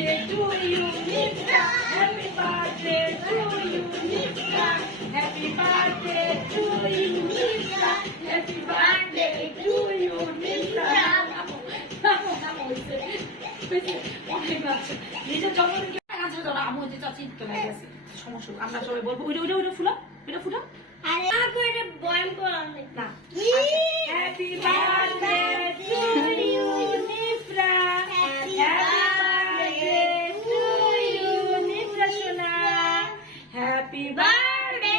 birthday to you, Nifra. Happy birthday to you, Nifra. Happy birthday to you, Nifra. Happy birthday to you, Nifra. নিজের জন্মদিন আমু যে চাচি চলে গেছে সমস্যা আমরা সবাই বলবো ওইটা ফুলা এটা ফুলা আরে আমাকে এটা বয়ন করো না happy birthday to you Nifra happy birthday to you Nifra সোনা happy birthday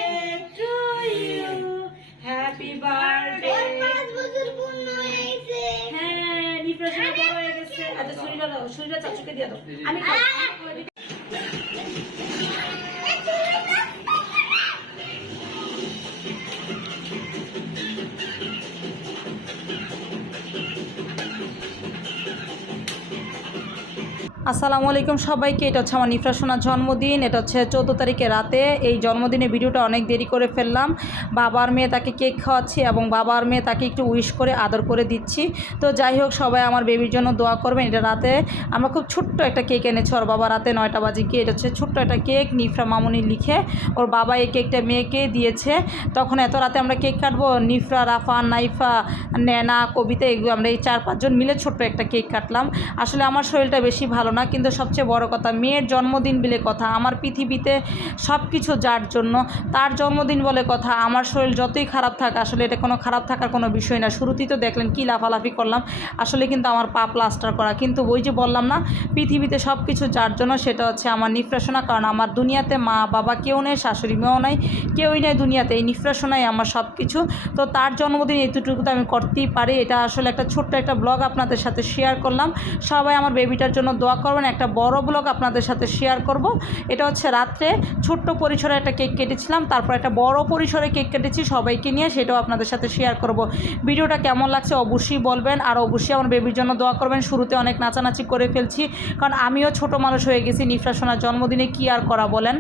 to you happy birthday 5 বছর পূর্ণ হয়েছে হ্যাঁ নিফরা সোনা বড় হয়ে গেছে আচ্ছা শরীরটা চাচুকে দিয়ে দাও আমি আসসালামু আলাইকুম সবাইকে। এটা হচ্ছে আমার নিফরা সোনার জন্মদিন। এটা হচ্ছে 14 তারিখে রাতে। এই জন্মদিনের ভিডিওটা অনেক দেরি করে ফেললাম। বাবার মেয়ে তাকে কেক খাওয়াচ্ছি এবং বাবার মেয়ে তাকে একটু উইশ করে আদর করে দিচ্ছি। তো যাই হোক সবাই আমার বেবির জন্য দোয়া করবেন। এটা রাতে আমরা খুব ছোট্ট একটা কেক এনেছি ওর বাবা রাতে 9টা বাজে গিয়ে। এটা হচ্ছে ছোট্ট একটা কেক নিফরা মামুনি লিখে ওর বাবা এই কেকটা মেয়েকে দিয়েছে। তখন এত রাতে আমরা কেক কাটবো, নিফরা, রাফা, নাইফা, নেনা, কবিতা এগুলো আমরা এই 4-5 জন মিলে ছোট্ট একটা কেক কাটলাম। আসলে আমার শরীরটা বেশি ভালো না, কিন্তু সবচেয়ে বড় কথা মেয়ের জন্মদিন বলে কথা। আমার পৃথিবীতে সব কিছু যার জন্য তার জন্মদিন বলে কথা। আমার শরীর যতই খারাপ থাকে আসলে এটা কোনো খারাপ থাকার কোনো বিষয় না। শুরুতেই তো দেখলেন কি লাফালাফি করলাম, আসলে কিন্তু আমার পা প্লাস্টার করা। কিন্তু ওই যে বললাম না পৃথিবীতে সব কিছু যার জন্য, সেটা হচ্ছে আমার নিফরা সোনা। কারণ আমার দুনিয়াতে মা বাবা কেউ নেই, শাশুড়ি মেয়েও নাই, কেউই নেই দুনিয়াতে। এই নিফরা সোনাই আমার সব কিছু। তো তার জন্মদিন এতটুকু তো আমি করতেই পারি। এটা আসলে একটা ছোট্ট একটা ব্লগ আপনাদের সাথে শেয়ার করলাম। সবাই আমার বেবিটার জন্য দোয়া করবেন। একটা বড় ব্লগ আপনাদের সাথে শেয়ার করব। এটা হচ্ছে রাত্রে ছোট্ট পরিসরে একটা কেক কেটেছিলাম, তারপর একটা বড় পরিসরে কেক কেটেছি সবাইকে নিয়ে, সেটাও আপনাদের সাথে শেয়ার করব। ভিডিওটা কেমন লাগছে অবশ্যই বলবেন, আর অবশ্যই আমার বেবির জন্য দোয়া করবেন। শুরুতে অনেক নাচানাচি করে ফেলছি কারণ আমিও ছোট মানুষ হয়ে গেছি। নিফরা সোনার জন্মদিনে কি আর করা বলেন।